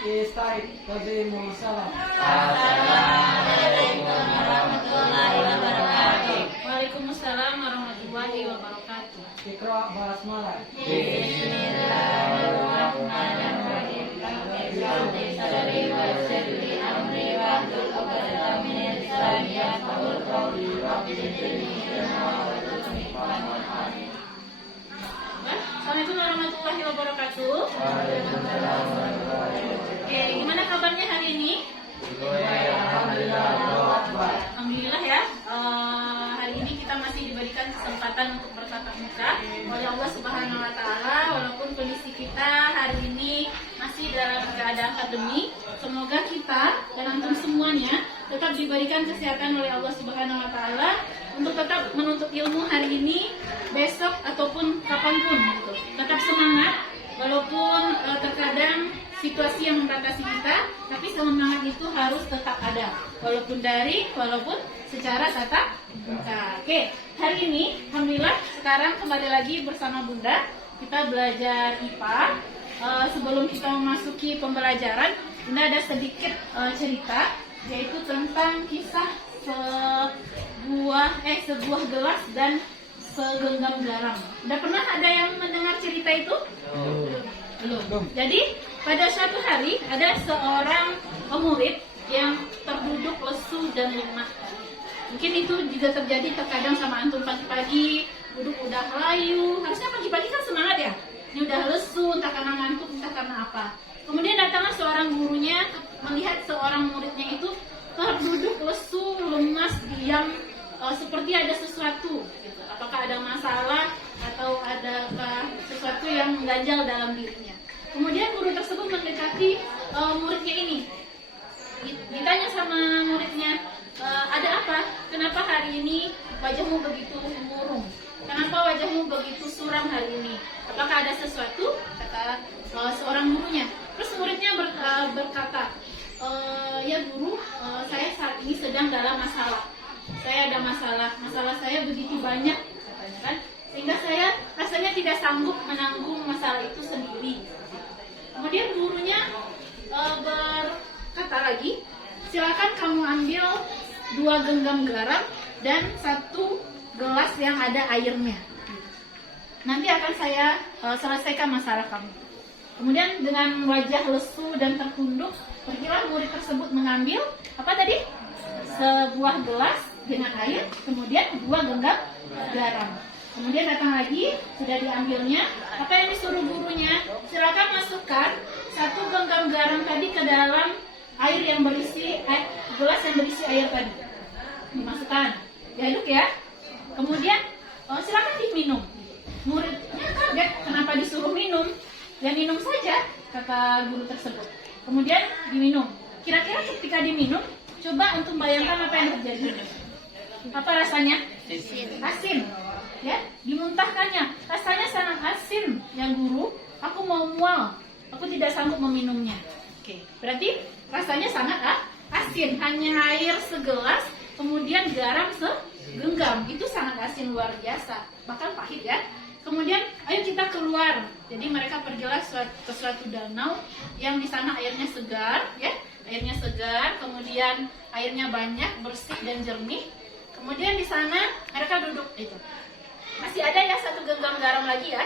Istaiqadimussalam. Assalamualaikum warahmatullahi wabarakatuh. Waalaikumsalam warahmatullahi wabarakatuh. Iqra basmalah. Bismillahirrahmanirrahim. Rabbi sadri wa yassir li amri wahlul 'uqdatam min lisani yafqahu qawli. Rabbi zidni ilma warzuqni fahman. Amin. Assalamualaikum warahmatullahi wabarakatuh. Oke, gimana kabarnya hari ini? Alhamdulillah ya. Hari ini kita masih diberikan kesempatan untuk bertatap muka oleh Allah Subhanahu Wa Taala. Walaupun kondisi kita hari ini masih dalam keadaan pandemi, semoga kita dan antum semuanya tetap diberikan kesehatan oleh Allah Subhanahu Wa Taala untuk tetap menuntut ilmu hari ini, besok ataupun kapanpun gitu. Tetap semangat walaupun terkadang situasi yang membatasi kita, tapi semangat itu harus tetap ada, walaupun daring, walaupun secara tatap muka. Oke, hari ini, alhamdulillah, sekarang kembali lagi bersama Bunda, kita belajar IPA. Sebelum kita memasuki pembelajaran, Bunda ada sedikit cerita, yaitu tentang kisah sebuah gelas dan segenggam garam. Udah pernah ada yang mendengar cerita itu? Belum. Jadi pada suatu hari ada seorang murid yang terduduk lesu dan lemah. Mungkin itu juga terjadi terkadang sama antum pagi-pagi, duduk udah layu. Harusnya pagi-pagi kan semangat ya. Ini udah lesu, entah karena ngantuk, entah karena apa. Kemudian datanglah seorang gurunya melihat seorang muridnya itu terduduk lesu, lemas, diam, seperti ada sesuatu. Gitu. Apakah ada masalah atau ada sesuatu yang mengganjal dalam dirinya. Kemudian guru tersebut mendekati muridnya ini. Ditanya sama muridnya, ada apa? Kenapa hari ini wajahmu begitu murung? Kenapa wajahmu begitu suram hari ini? Apakah ada sesuatu? Kata seorang gurunya. Terus muridnya berkata, ya guru, saya saat ini sedang dalam masalah. Saya ada masalah saya begitu banyak, katanya kan. Sehingga saya rasanya tidak sanggup menanggung masalah itu sendiri. Kemudian gurunya berkata lagi, silakan kamu ambil 2 genggam garam dan 1 gelas yang ada airnya. Nanti akan saya selesaikan masalah kamu. Kemudian dengan wajah lesu dan tertunduk, pergilah murid tersebut mengambil apa tadi? Sebuah gelas dengan air, kemudian 2 genggam garam. Kemudian datang lagi, sudah diambilnya. Apa yang disuruh gurunya? Silakan masukkan 1 genggam garam tadi ke dalam air yang berisi gelas yang berisi air tadi. Dimasukkan, diaduk ya. Kemudian silakan diminum. Muridnya kaget, kenapa disuruh minum? Ya minum saja, kata guru tersebut. Kemudian diminum. Kira-kira ketika diminum, coba untuk bayangkan apa yang terjadi. Apa rasanya? Asin. Ya, dimuntahkannya. Rasanya sangat asin, ya guru. Aku mau mual. Aku tidak sanggup meminumnya. Oke, berarti rasanya sangat asin. Hanya air segelas, kemudian garam segenggam. Itu sangat asin luar biasa. Bahkan pahit ya. Kemudian, ayo kita keluar. Jadi mereka pergilah ke suatu danau yang di sana airnya segar, ya. Airnya segar, kemudian airnya banyak, bersih dan jernih. Kemudian di sana mereka duduk itu. Masih ada ya 1 genggam garam lagi ya.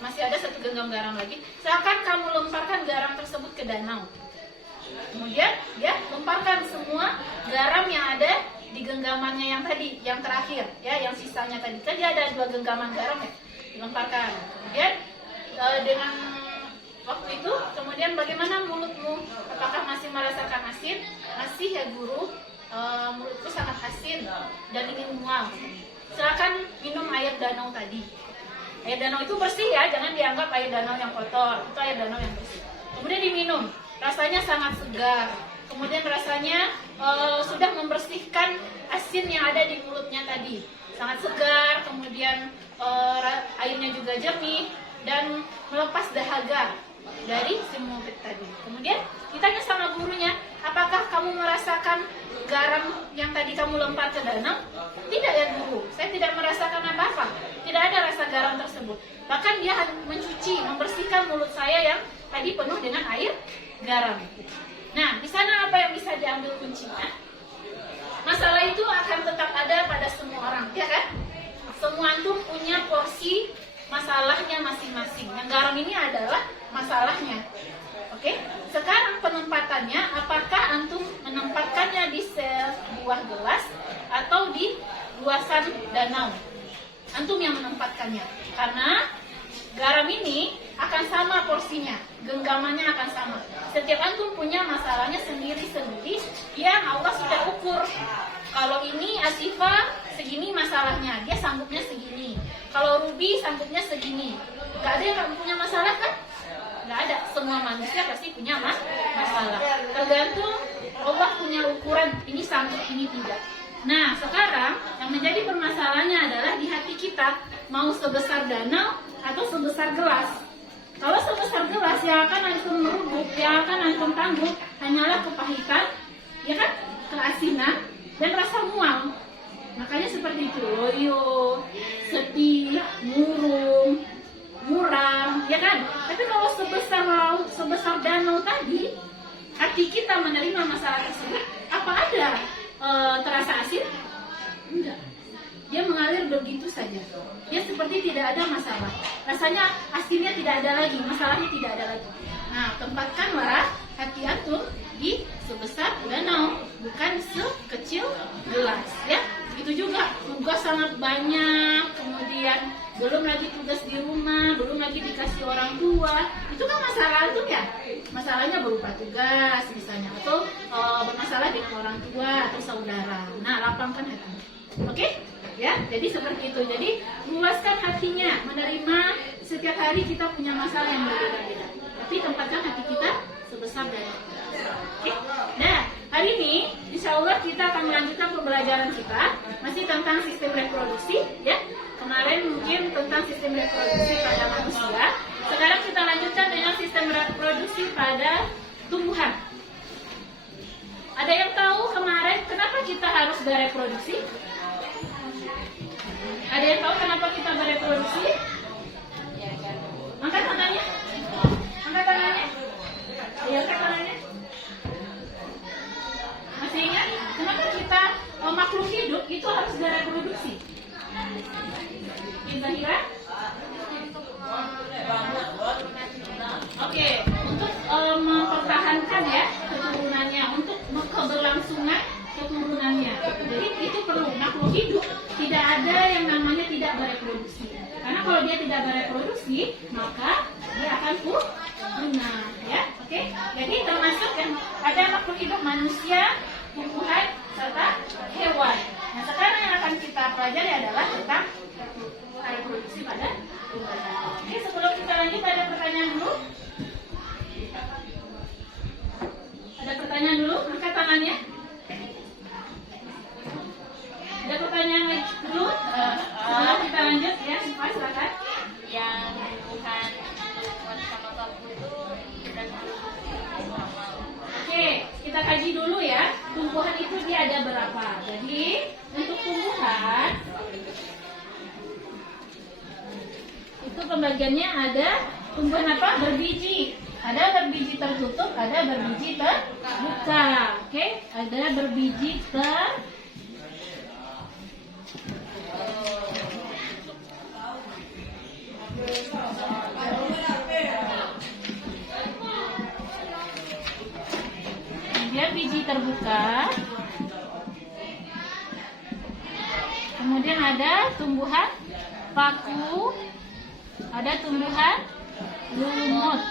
Masih ada 1 genggam garam lagi. Silakan kamu lemparkan garam tersebut ke danau. Kemudian dia lemparkan semua garam yang ada di genggamannya yang tadi, yang terakhir ya, yang sisanya tadi. Kan dia ada 2 genggaman garam ya. Dilemparkan. Kemudian dengan waktu itu, kemudian bagaimana mulutmu? Apakah masih merasakan asin? Masih ya guru. Mulutku sangat asin dan ingin mual. Silakan minum air danau tadi. Air danau itu bersih ya, jangan dianggap air danau yang kotor. Itu air danau yang bersih. Kemudian diminum, rasanya sangat segar. Kemudian rasanya sudah membersihkan asin yang ada di mulutnya tadi. Sangat segar, kemudian airnya juga jernih dan melepas dahaga dari si murid tadi. Kemudian ditanya sama gurunya, apakah kamu merasakan garam yang tadi kamu lempar ke danau? Tidak ya guru, saya tidak merasakan apa-apa. Tidak ada rasa garam tersebut. Bahkan dia mencuci, membersihkan mulut saya yang tadi penuh dengan air garam. Nah, di sana apa yang bisa diambil kuncinya? Masalah itu akan tetap ada pada semua orang, ya kan? Semua antum punya porsi masalahnya masing-masing. Yang garam ini adalah masalahnya. Oke? Sekarang penempatannya, apakah antum menempatkannya di sebuah gelas atau di luasan danau? Antum yang menempatkannya. Karena garam ini akan sama porsinya, genggamannya akan sama. Setiap antum punya masalahnya sendiri-sendiri yang Allah sudah ukur. Kalau ini Asifa segini masalahnya, dia sanggupnya segini. Kalau Ruby sanggupnya segini. Gak ada yang gak punya masalah kan? Gak ada, semua manusia pasti punya masalah. Tergantung Allah punya ukuran, ini sanggup, ini tidak. Nah, sekarang yang menjadi permasalahannya adalah di hati kita, mau sebesar danau atau sebesar gelas. Kalau sebesar gelas, yang akan antum merubuk, yang akan antum tangguh hanyalah kepahitan, ya kan, keasinan, dan rasa mual. Makanya seperti itu, loyo, sedih, murung, muram, ya kan. Tapi kalau sebesar laut, sebesar danau tadi, hati kita menerima masalah tersebut, apa ada terasa asin? Enggak. Dia mengalir begitu saja. Dia seperti tidak ada masalah. Rasanya asinnya tidak ada lagi, masalahnya tidak ada lagi. Nah, tempatkanlah hati antum di sebesar danau, bukan sekecil gelas, ya. Itu juga tugas sangat banyak, kemudian belum lagi tugas di rumah, belum lagi dikasih orang tua. Itu kan masalah antum ya. Masalahnya berupa tugas misalnya, atau bermasalah dengan orang tua atau saudara. Nah, lapangkan hati. Oke? Ya, jadi seperti itu. Jadi luaskan hatinya, menerima setiap hari kita punya masalah yang berbeda-beda. Tapi tempatkan hati kita sebesar danau. Oke? Nah, hari ini insya Allah kita akan melanjutkan pembelajaran kita masih tentang sistem reproduksi, ya. Kemarin mungkin tentang sistem reproduksi pada manusia. Sekarang kita lanjutkan dengan sistem reproduksi pada tumbuhan. Ada yang tahu kemarin kenapa kita harus bereproduksi? Ada yang tahu kenapa kita bereproduksi? Angkat tangannya. Angkat tangannya. Ayo, angkat tangannya. Masih ingat? Kenapa kita makhluk hidup itu harus bereproduksi? Zahira? Oke, untuk mempertahankan ya keturunannya, untuk keberlangsungan keturunannya. Jadi itu perlu, makhluk hidup tidak ada yang namanya tidak bereproduksi. Karena kalau dia tidak bereproduksi, maka dia akan punah, ya. Oke? Jadi termasuk yang ada makhluk hidup manusia, tumbuhan, serta hewan. Nah, sekarang yang akan kita pelajari adalah tentang reproduksi pada tumbuhan. Oke, sebelum kita lanjut ada pertanyaan dulu. Ada pertanyaan dulu, angkat tangannya. Ada pertanyaan dulu? Sebelum kita lanjut ya, silakan. Yang bukan sama sapu itu Oke, kita kaji dulu ya. Tumbuhan itu dia ada berapa? Jadi untuk tumbuhan itu pembagiannya ada tumbuhan apa? Berbiji. Ada berbiji tertutup, ada berbiji terbuka. Oke, ada berbiji kemudian biji terbuka. Kemudian ada tumbuhan paku, ada tumbuhan lumut.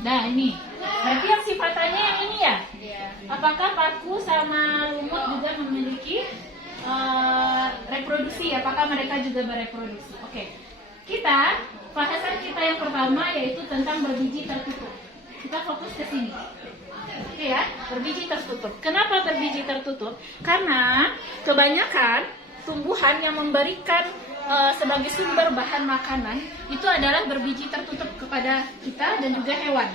Nah, ini berarti yang sifatannya yang ini ya? Apakah paku sama lumut juga memiliki reproduksi? Apakah mereka juga bereproduksi? Oke. Kita, bahasan kita yang pertama yaitu tentang berbiji tertutup. Kita fokus ke sini. Oke ya, berbiji tertutup. Kenapa berbiji tertutup? Karena kebanyakan tumbuhan yang memberikan sebagai sumber bahan makanan itu adalah berbiji tertutup kepada kita dan juga hewan.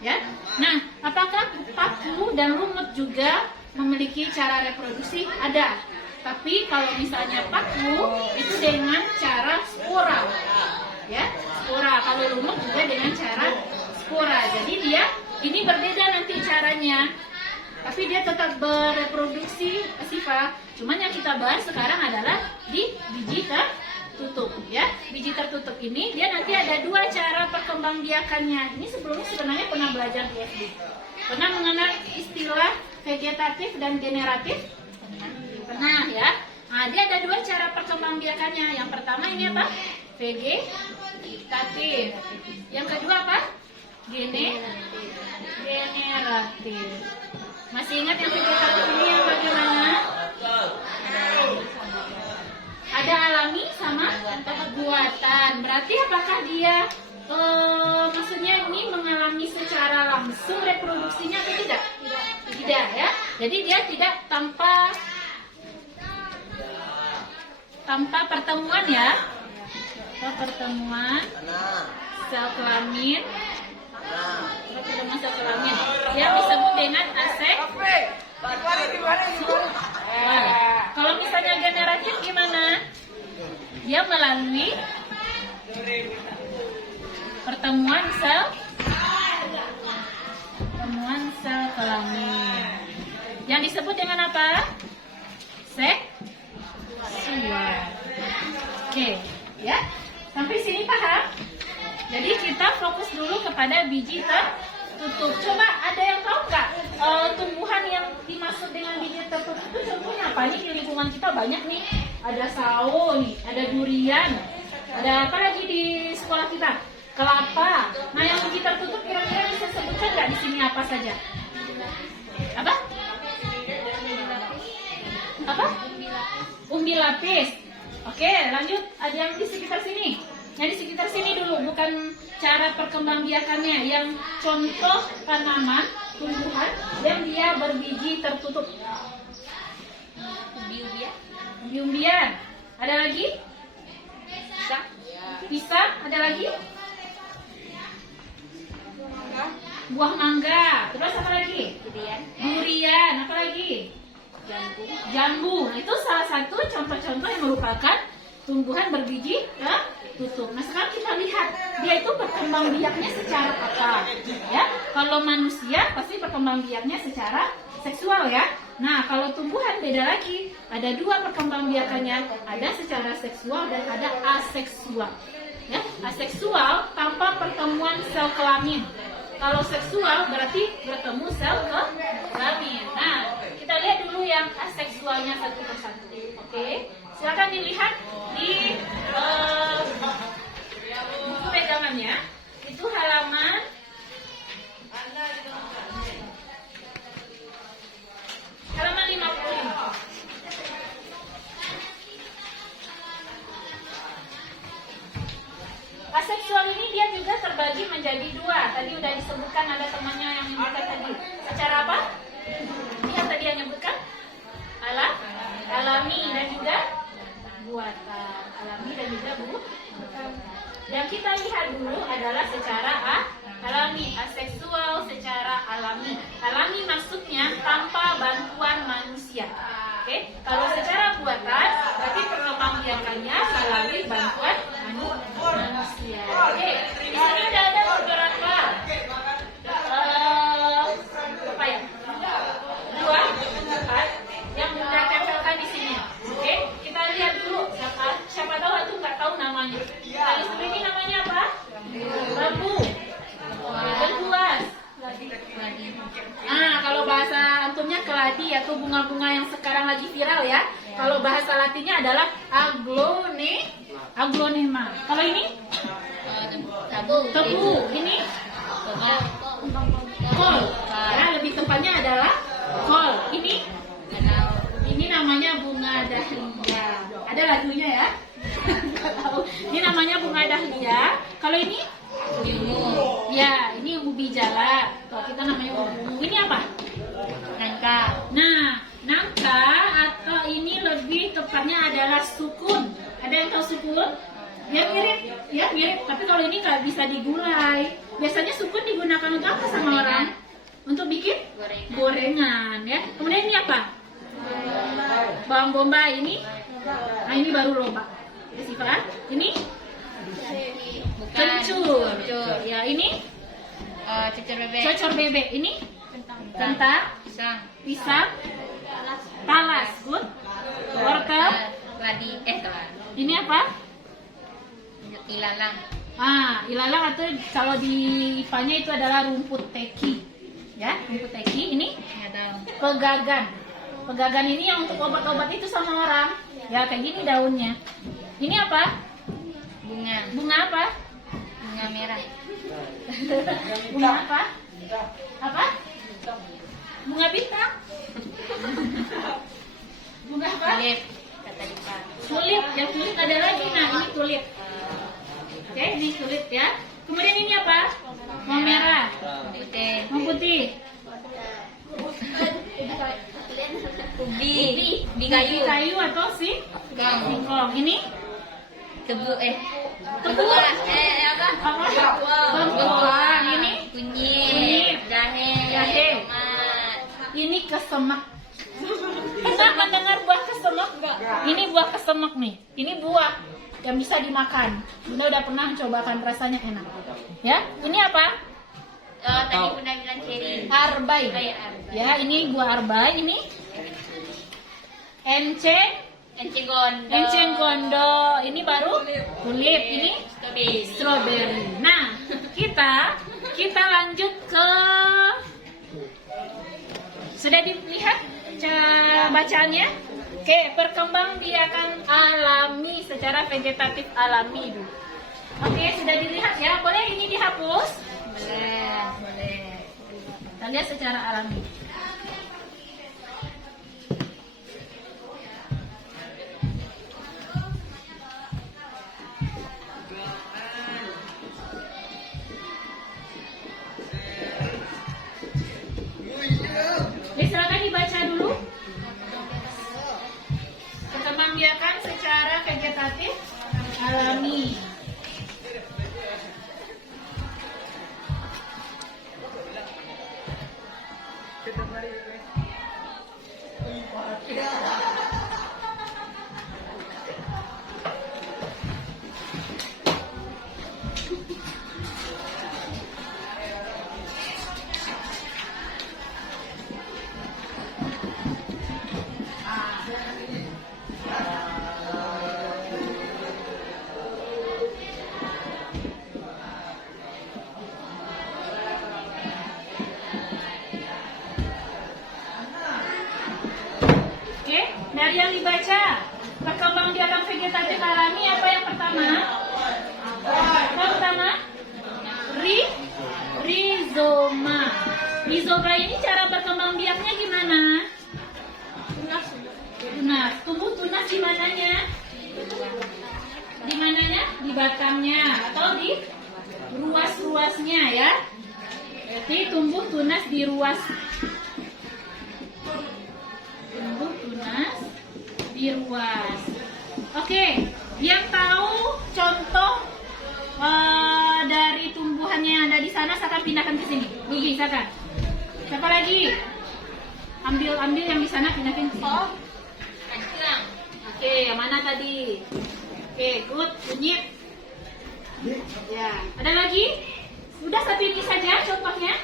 Ya. Nah, apakah paku dan lumut juga memiliki cara reproduksi? Ada. Tapi kalau misalnya paku itu dengan cara spora. Ya, spora. Kalau lumut juga dengan cara spora. Jadi dia Ini berbeda nanti caranya, tapi dia tetap bereproduksi, Siva. Cuman yang kita bahas sekarang adalah di biji tertutup, ya. Biji tertutup ini dia nanti ada dua cara perkembangbiakannya. Ini sebelumnya sebenarnya pernah belajar di SD. Pernah mengenal istilah vegetatif dan generatif? Pernah, ya. Nah, dia ada dua cara perkembangbiakannya. Yang pertama ini apa? Vegetatif. Yang kedua apa? Generatif. Masih ingat yang vegetatif ini yang bagaimana? Ada alami sama buatan. Berarti apakah dia maksudnya ini mengalami secara langsung reproduksinya atau tidak? Tidak, ya. Jadi dia tidak tanpa pertemuan, ya. Pertemuan sel kelamin. Pertemuan sel kelamin. Dia disebut dengan aseksual. Kalau misalnya generatif gimana? Dia melalui pertemuan sel kelamin. Yang disebut dengan apa? Seksual. Oke, ya. Sampai sini paham? Jadi kita fokus dulu kepada biji tertutup. Coba ada yang tahu nggak tumbuhan yang dimaksud dengan biji tertutup itu contohnya apa? Nih di lingkungan kita banyak nih. Ada sawo nih, ada durian, ada apa lagi di sekolah kita? Kelapa. Nah, yang biji tertutup kira-kira bisa sebutkan nggak di sini apa saja? Apa? Umbi lapis. Oke, lanjut. Ada yang di sekitar sini? Yang di sekitar sini dulu, bukan cara perkembangbiakannya. Yang contoh tanaman, tumbuhan yang dia berbiji tertutup. Umbi-umbian. Ada lagi? Pisang. Ada lagi? Buah mangga. Terus apa lagi? Durian. Apa lagi? Jambu. Nah, itu salah satu contoh-contoh yang merupakan tumbuhan berbiji tertutup. Nah, sekarang kita lihat dia itu perkembangbiaknya secara apa? Ya, kalau manusia pasti perkembangbiaknya secara seksual, ya. Nah, kalau tumbuhan beda lagi. Ada dua perkembangbiakannya, ada secara seksual dan ada aseksual. Ya, aseksual tanpa pertemuan sel kelamin. Kalau seksual berarti bertemu sel kelamin. Nah, kita lihat dulu yang aseksualnya satu persatu. Oke, silakan dilihat di buku pegangannya. Itu halaman halaman 55. Aseksual ini dia juga terbagi menjadi dua. Tadi udah disebutkan, ada temannya yang menyebutkan tadi. Secara apa? Yang tadi yang menyebutkan alami dan juga buatan. Alami dan juga buatan. Yang kita lihat dulu adalah secara alami, aseksual secara alami. Alami maksudnya tanpa bantuan manusia. Oke, kalau secara buatan berarti perkembangbiakannya melalui bantuan manusia. Oke, di sini ada beberapa apa ya? Dua tempat yang Bunda tempelkan di sini. Oke, kita lihat dulu. Siapa tahu itu nggak tahu namanya. Tali sebelah ini namanya apa? Bambu. Berbuas. Nah, kalau bahasa antumnya keladi atau bunga-bunga yang sekarang lagi viral, ya. Kalau bahasa latinnya adalah aglonema. Kalau ini tebu. Ini kol. Ya, lebih tepatnya adalah kol. Ini namanya bunga dahlia. Ada lagunya, ya? Ini namanya bunga dahlia. Kalau ini? Ya, ini ubi jala. Kalau kita namanya ubi. Ini apa? Nangka. Nah, nangka atau ini lebih tepatnya adalah sukun. Ada yang tahu sukun? Ya mirip. Tapi kalau ini nggak bisa digulai. Biasanya sukun digunakan untuk apa sama orang? Untuk bikin gorengan, ya. Kemudian ini apa? Bawang bombay. Ini? Nah, ini baru lobak. Ini? Kencur. Ya, ini Cucur bebek. Cocor bebek. Ini kentang, Pisang. pisang, talas, good. Wortel. Keladi. Keladi. Ini apa? Ilalang. Ilalang atau kalau di IPA-nya itu adalah rumput teki. Ya, rumput teki. Ini pegagan. Pegagan ini yang untuk obat-obat itu sama orang. Ya, kayak gini daunnya. Ini apa? Bunga. Bunga apa? Bunga merah. Bunga apa? Apa? Bunga bintang. Bunga apa? Tulip. Kata Dipa. Tulip. Yang tulip ada lagi. Nah, ini tulip. Oke, ini tulip ya. Kemudian ini apa? Mau merah. Putih. Mau putih. Ubi. Ubi kayu. kayu atau singkong. Ini Tebu. tebu. Apa? Apa? Bengkoang. Ini Kunyit. Jahe. tomat. Ini kesemak. Pernah mendengar buah kesemak enggak? Ini buah kesemak nih. Ini buah yang bisa dimakan. Bunda udah pernah cobakan, rasanya enak. Ya, ini apa? Tadi Bunda bilang ceri. Arbai. Arbai. Ya, ini buah arbai. Ini Enceng gondo. Ini baru tulip. Ini strawberry. strawberry. Nah, kita lanjut ke, sudah dilihat bacaannya? Oke, perkembangbiakan alami secara vegetatif alami dulu. Oke, sudah dilihat ya. Boleh ini dihapus? Boleh. Kita lihat secara alami. Silakan dibaca dulu. Perkembangbiakan secara vegetatif alami. Oke, dari yang dibaca, perkembangbiakan vegetatif alami apa yang pertama? Apa pertama? Rizoma. Rizoma ini cara berkembangbiaknya gimana? Tunas. Tumbuh tunas di mananya? Di mananya? Di batangnya atau di ruas-ruasnya ya. Jadi tumbuh tunas di ruas. Tumbuh tunas di ruas. Oke, yang tahu contoh dari tumbuhannya yang ada di sana, silakan pindahkan ke sini. Nugi, silakan. Siapa lagi? Ambil yang di sana, pindahin ke sini. Oke, yang mana tadi? Oke, good. Kunyit. Ya, ada lagi? Udah satu ini saja contohnya.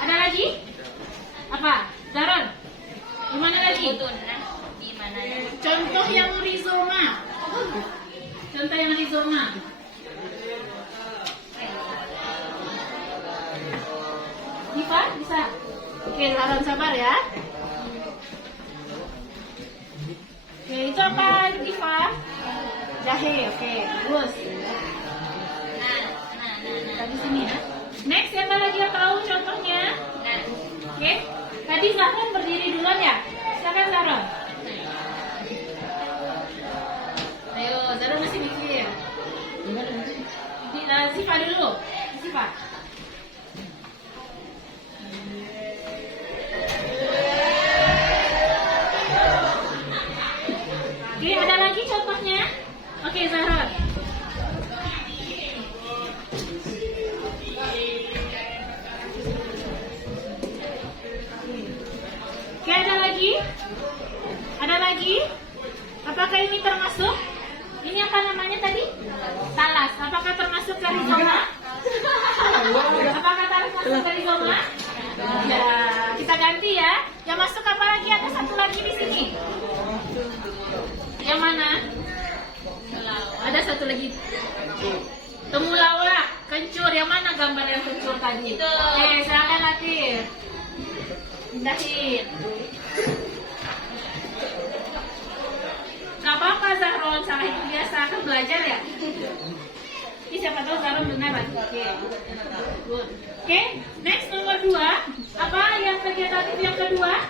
Ada lagi? Apa? Daron? Gimana lagi? Contoh yang rizoma. Contoh yang rizoma. Diva, bisa? Oke, Daron sabar ya. Oke, itu apa Diva? Jahe, oke, bagus. Tadi sini ya. Next, siapa lagi yang tahu contohnya? Oke, tadi Zahran berdiri duluan ya? Silakan Zahran. Ayo, Zahran masih mikir. Siva dulu. Siva. Oke, ada lagi contohnya? Oke, Zahran. Oke, ada lagi? Ada lagi? Apakah ini termasuk? Ini apa namanya tadi? Talas. Apakah termasuk ke rizoma? Apa kata masuk dari Goma? Ya, kita ganti ya. Yang masuk apa lagi? Ada satu lagi di sini. Yang mana? Ada satu lagi. Temulawak, kencur. Yang mana gambar yang kencur tadi? Itu. Silakan Latif. Pindahin. Gak apa-apa Zahron, salah itu biasa, kan belajar ya. Ini siapa tahu Zahron benar lagi. Oke, good. Oke, next nomor 2. Apa yang vegetatif yang kedua?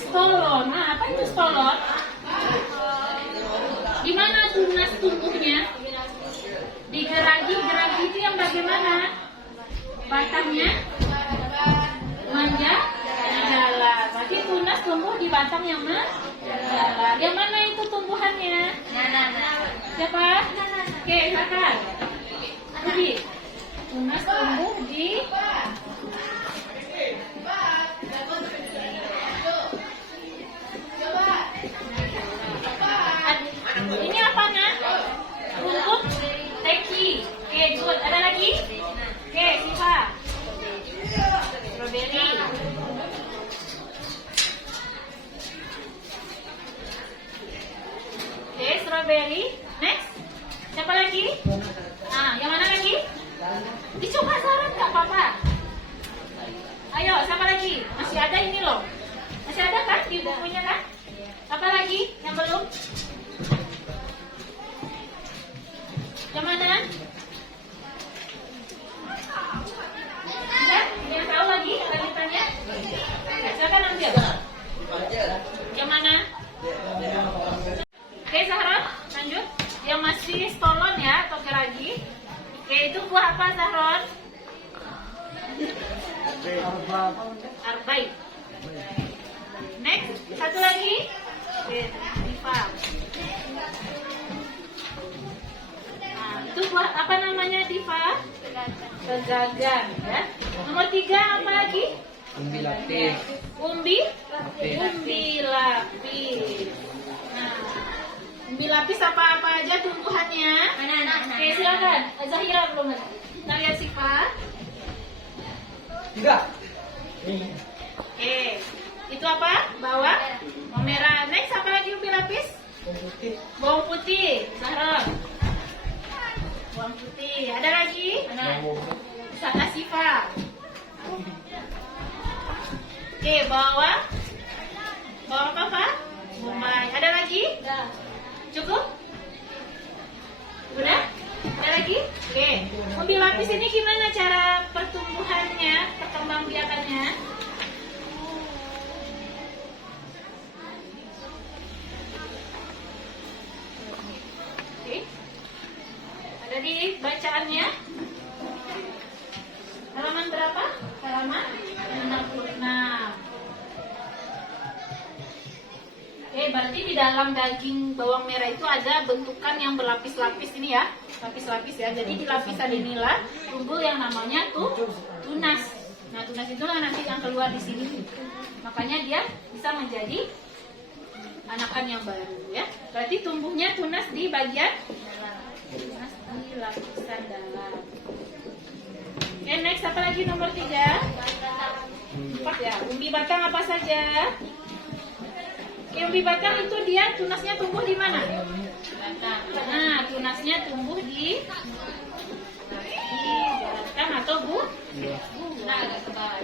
Stolon. Nah, apa itu stolon? Di mana tunas tumbuhnya? Di geragi. Geragi itu yang bagaimana? Batangnya menjalar. Berarti tunas tumbuh di batang yang menjalar. Yang mana itu tumbuhannya? Siapa? Oke, silakan. Jadi, tunas tumbuh di ini apa nak? Rumput teki. Oke, good. Ada lagi? Oke, Siva. Strawberry. Oke, strawberry. Next. Siapa lagi? Nah, yang mana lagi? Dicoba saran nggak apa-apa. Ayo, siapa lagi? Masih ada ini loh. Masih ada kan di bukunya kan? Apa lagi yang belum? Yang mana? Ya, yang tahu lagi lanjutannya? Silakan ambil. Yang mana? Oke, Zahra, lanjut. Yang masih stolon ya atau geragi. Oke, itu buah apa Zahron? Arbai. Next, satu lagi. Oke, Diva. Nah, itu buah apa namanya Diva? Pegagan ya. Nomor 3 apa lagi? Umbi lapis. Umbi? Umbi lapis. Nah, umbi lapis apa aja tumbuhannya? Oke, silakan. Zahira belum ada. Kita lihat Siva. 3. Oke, itu apa? Bawang merah. Next apa lagi umbi lapis? Bawang putih. Zahra. Bawang putih. Ada lagi? Sana Siva. Oke, bawang. Bawang apa, Pak? Bombay. Ada lagi? Cukup? Udah? Ada lagi? Oke. Umbi lapis ini gimana cara pertumbuhannya, perkembangbiakannya? Oke. Ada di bacaannya? Halaman berapa? Halaman 66. Oke, berarti di dalam daging bawang merah itu ada bentukan yang berlapis-lapis ini ya. Lapis-lapis ya. Jadi di lapisan inilah tumbuh yang namanya tunas. Nah, tunas itulah nanti yang keluar di sini. Makanya dia bisa menjadi anakan yang baru ya. Berarti tumbuhnya tunas di bagian tunas di lapisan dalam. Oke, next apa lagi nomor 3? 4 ya. Umbi batang apa saja? Umbi batang itu dia tunasnya tumbuh di mana? Nah, tunasnya tumbuh di batang atau nah, agak kebal.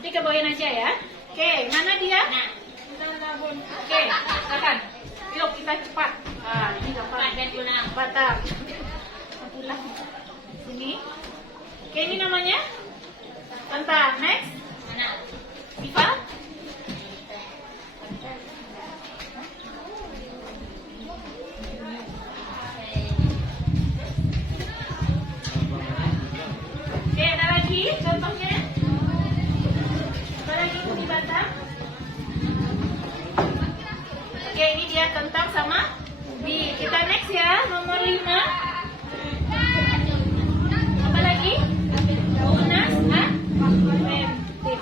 Jadi kebawain aja ya. Oke, mana dia? Oke, silakan. Yuk kita cepat. Nah, ini gampang dan tunang batang. Pulang. Sini. Oke, ini namanya kentang. Next. Mana? Diva. Oke, ada lagi contohnya? Ada lagi umbi batang? Oke, ini dia kentang sama ubi. Kita next ya, nomor 5. Apa lagi? Tunas, preventif.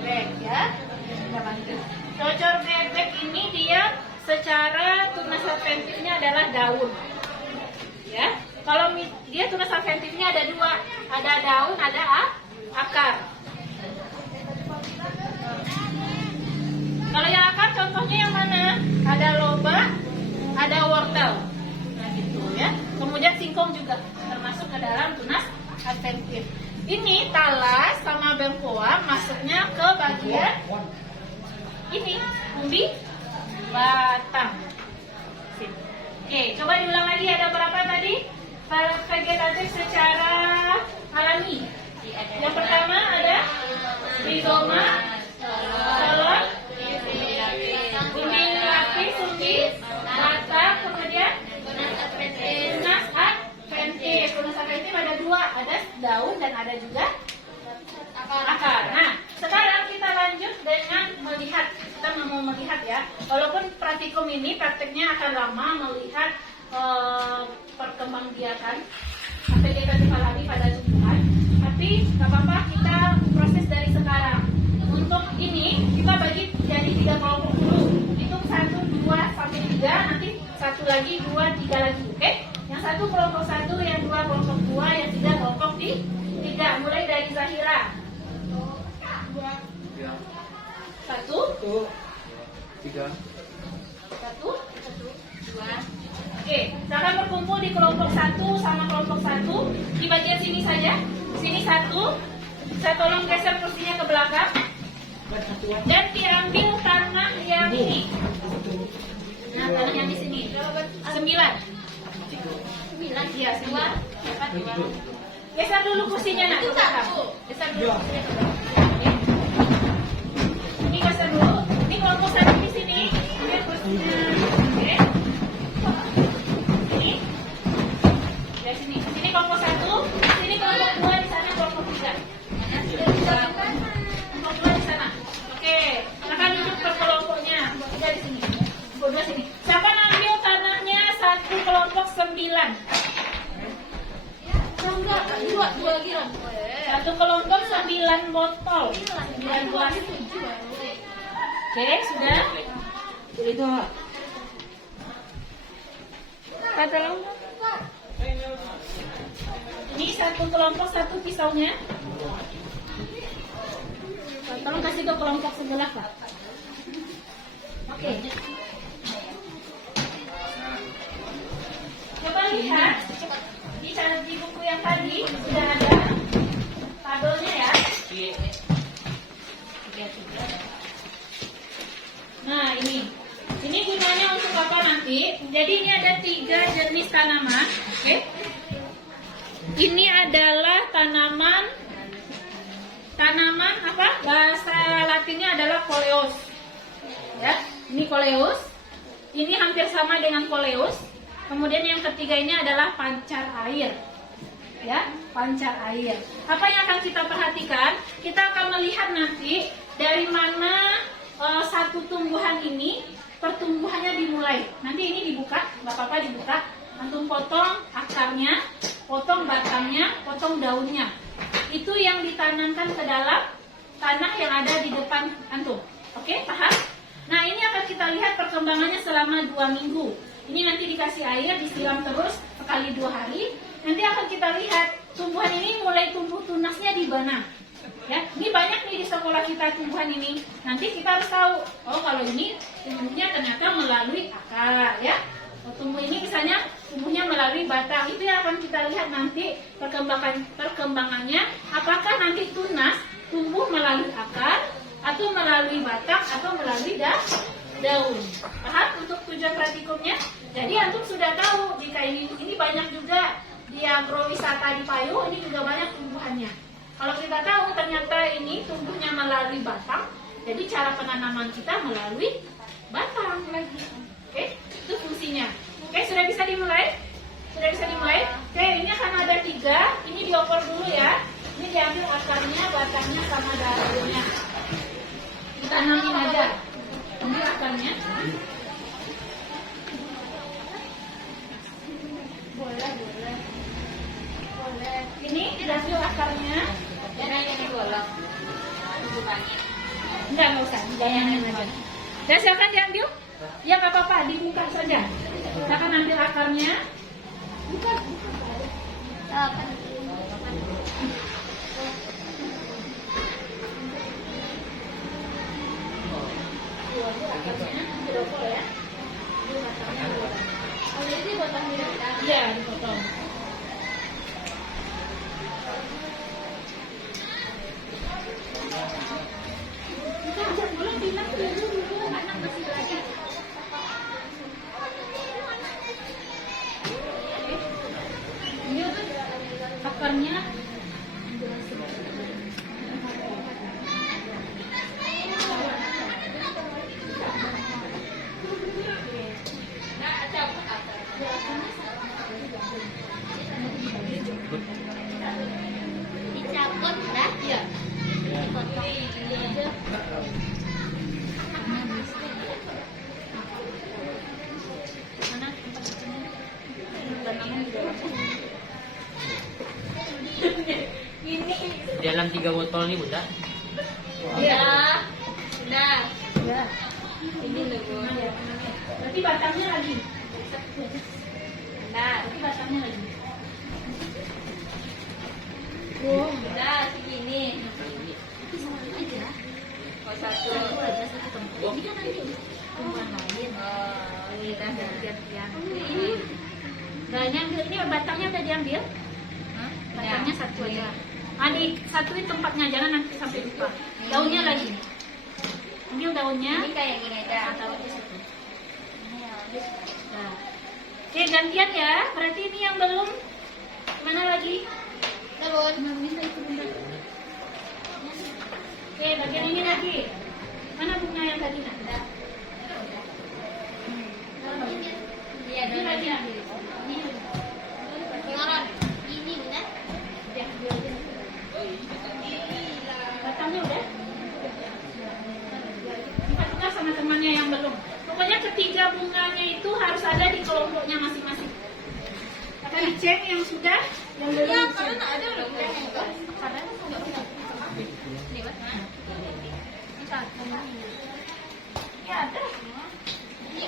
bebek ya. Kita lanjut. Cocor bebek ini dia secara tunas adventifnya adalah daun. Ya. Kalau dia tunas adventifnya ada dua, ada daun, ada akar. Kalau yang akar contohnya yang mana? Ada lobak, ada wortel. Nah gitu ya. Kemudian singkong juga termasuk ke dalam tunas adventif. Ini talas sama bengkoang masuknya ke bagian ini, umbi batang. Oke, coba diulang lagi, ada berapa tadi? Vegetatif secara alami. Yang pertama ada rizoma, telur, umbi lapis, umbi batang, kemudian tunas adventif. Tunas adventif ada dua, ada daun dan ada juga akar. Nah, sekarang kita lanjut dengan melihat. Kita mau melihat ya. Walaupun praktikum ini prakteknya akan lama melihat perkembangbiakan vegetatif alami pada tumbuhan. Tapi nggak apa-apa, kita proses dari sekarang. Untuk ini kita bagi jadi 3 kelompok dulu. Hitung 1, 2, sampai 3. Nanti 1 lagi, 2, 3 lagi. Oke? Yang 1 kelompok 1, yang 2 kelompok 2, yang 3 kelompok 3. Mulai dari Zahira. 1, 3. 1, 2. Oke, silakan berkumpul di kelompok 1 sama kelompok 1 di bagian sini saja. Sini 1. Saya tolong geser kursinya ke belakang dan diambil tanah yang ini. Nah, tanah yang di sini 9. 9. Iya, 9. Geser dulu kursinya nak ke belakang. Geser dulu kursinya ke belakang. Ini geser dulu. Ini kelompok 1 di sini. Ini kursinya. Oke. Ini. Dari sini. Sini kelompok 1. Sini kelompok 2, di sana kelompok 3. Kelompok 2 di sana. Oke. Silakan duduk per kelompoknya. Kelompok 3 di sini. Kelompok 2 sini. Siapa ambil tanahnya 1 kelompok 9? Enggak, 2 lagi Ram. 1 kelompok 9 botol. 9 gelas. Oke, sudah? Itu Ini 1 kelompok 1 pisaunya. Tolong kasih ke kelompok sebelah Pak. Oke. Coba lihat di buku yang tadi sudah ada tabelnya ya. Nah ini gunanya untuk apa nanti? Jadi ini ada 3 jenis tanaman. Oke. Ini adalah tanaman apa? Bahasa Latinnya adalah coleus. Ya, ini coleus. Ini hampir sama dengan coleus. Kemudian yang ketiga ini adalah pancar air. Ya, pancar air. Apa yang akan kita perhatikan? Kita akan melihat nanti dari mana satu tumbuhan ini pertumbuhannya dimulai. Nanti ini dibuka, nggak apa-apa dibuka. Antum potong akarnya, potong batangnya, potong daunnya. Itu yang ditanamkan ke dalam tanah yang ada di depan antum. Oke, paham? Nah, ini akan kita lihat perkembangannya selama 2 minggu. Ini nanti dikasih air, disiram terus sekali 2 hari. Nanti akan kita lihat tumbuhan ini mulai tumbuh tunasnya di mana. Ya, ini banyak nih di sekolah kita tumbuhan ini. Nanti kita harus tahu, oh kalau ini tumbuhnya ternyata melalui akar, ya. Oh, tumbuh ini misalnya tumbuhnya melalui batang. Itu yang akan kita lihat nanti perkembangannya. Apakah nanti tunas tumbuh melalui akar, atau melalui batang, atau melalui daun. Paham untuk tujuan praktikumnya? Jadi antum sudah tahu jika ini banyak juga di agrowisata di Payu, ini juga banyak tumbuhannya. Kalau kita tahu ternyata ini tumbuhnya melalui batang, jadi cara penanaman kita melalui batang lagi. Oke, itu fungsinya. Oke, sudah bisa dimulai? Sudah bisa dimulai? Oke, ini akan ada 3. Ini diopor dulu ya. Ini diambil akarnya, batangnya, sama daunnya. Ditanamin aja. Ambil akarnya. Boleh. Ini diambil akarnya. Ini bolong. Enggak usah, jangan aja. Dan silakan diambil. Ya nggak apa-apa, dibuka saja. Silakan ambil akarnya. Buka. Apa? Akarnya didokol ya. Oh, jadi dipotong di dalam. Iya, dipotong. Kita ajak boleh bilang dulu, anak masih belajar. Ini akarnya Dicabut dah. ya. Dipotong. Mana tempat kecilnya? Dan namanya di dalam. Ini. Dalam 3 botol ini Bunda. Iya. Sudah. Ya. Ini logo. Berarti batangnya lagi. Nah, Berarti batangnya lagi. sudah segini. Oh, satu. Ini kan nanti tumbuhan lain. Oh, ini dah Gantian. Nah, ini batangnya udah diambil. Batangnya satu aja. Di satuin tempatnya, jangan nanti sampai lupa. Daunnya lagi. Ambil daunnya. Ini kayak gini aja. Taruh di situ. Nah. Oke, gantian ya. Berarti ini yang belum. Mana lagi? Belum. Minta itu bunda. Oke, bagian ini lagi. Mana bunga yang tadi? Nah. Iya, Ini lagi ambil. Ini. Dengaran. Ini benar. Ya, ambil aja. Batangnya udah. Kita sama temannya yang belum. Pokoknya ketiga bunganya itu harus ada di kelompoknya masing-masing. Akan dicek yang sudah, yang belum. Ya, dicek. karena ada loh. Karena nggak bisa. Ini Mas. Ini satu. Ya ada. Ini.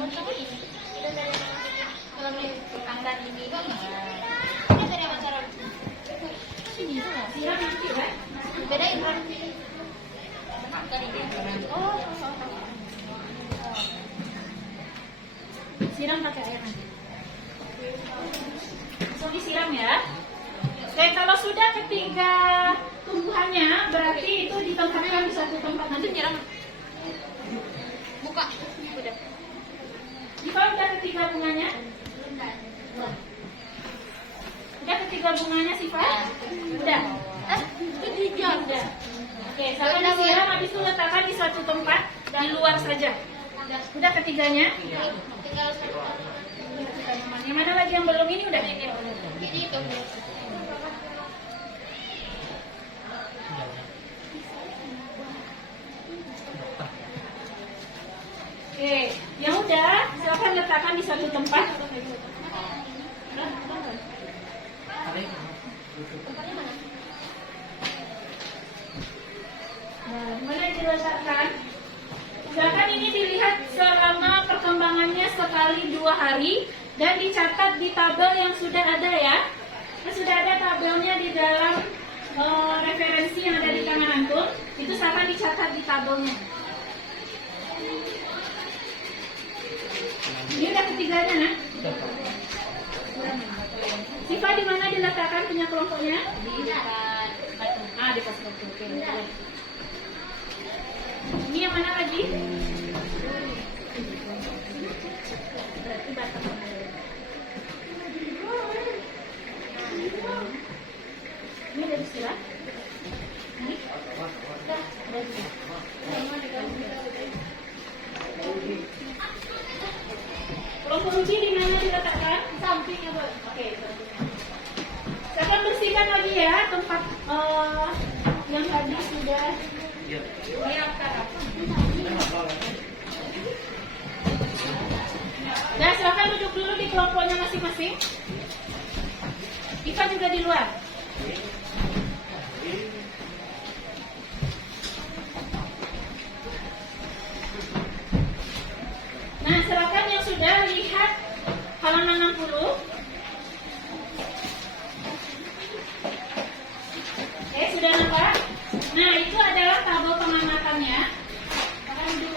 Untuk ini. Kita dari kalau kandang ini. Ini dari Mas Arul. Sini lah. Siram nanti, right? Beda ini. Dari ini. Oh. Siram pakai air nanti. So disiram ya. Oke, kalau sudah ketiga tumbuhannya, berarti itu ditempatkan di satu tempat. Nanti nyiram. Buka. Udah. Jika udah ketiga bunganya, udah ketiga bunganya sih Pak? Udah. Ketiga. Udah. Oke, sekarang disiram, habis itu letakkan di suatu tempat di luar saja. Udah ketiganya. Tinggal satu. Yang mana lagi yang belum ini udah? Ini itu. Oke, yang udah, silakan letakkan di suatu tempat. Nah, mana diletakkan? Silakan ini dilihat selama perkembangannya sekali 2 hari dan dicatat di tabel yang sudah ada ya. Sudah ada tabelnya di dalam referensi yang ada di tangan antum. Itu silakan dicatat di tabelnya. Ini udah ketiganya, nah. Siva di mana diletakkan punya kelompoknya? Di dekat batu. Di pas batu. Oke. Ini yang mana lagi? Berarti batang. Ini dari sila. Ini. Kelompok uji di mana diletakkan? Sampingnya, Bu. Oke. Saya akan bersihkan lagi ya tempat yang tadi sudah. Ini akar. Nah, silakan duduk dulu di kelompoknya masing-masing. Iva juga di luar.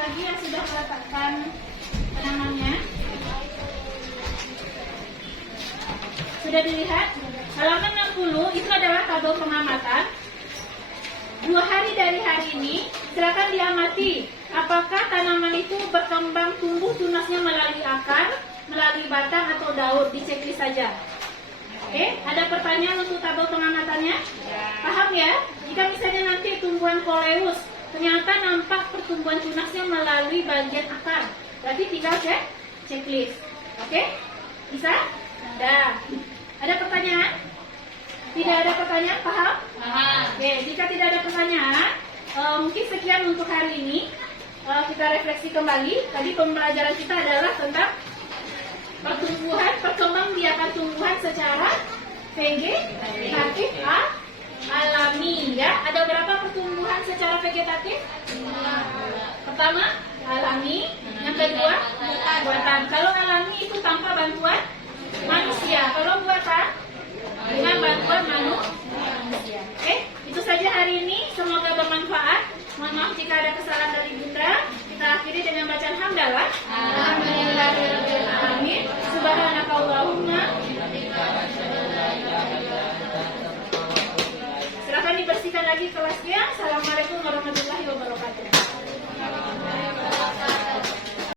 bagi yang sudah meletakkan tanamannya. Sudah dilihat? Halaman 60 itu adalah tabel pengamatan. 2 hari dari hari ini, silakan diamati apakah tanaman itu berkembang tumbuh tunasnya melalui akar, melalui batang atau daun. Di checklist saja. Oke, ada pertanyaan untuk tabel pengamatannya? Paham ya? Jika misalnya nanti tumbuhan koleus ternyata nampak pertumbuhan tunasnya melalui bagian akar, berarti tinggal checklist. Oke? Bisa? Ada. Ada pertanyaan? Tidak ada pertanyaan, paham? Paham. Oke, jika tidak ada pertanyaan, mungkin sekian untuk hari ini. Kita refleksi kembali. Tadi pembelajaran kita adalah tentang perkembangbiakan tumbuhan secara vegetatif alami. Ya, ada berapa pertumbuhan secara vegetatif? Pertama, alami. Yang kedua, buatan.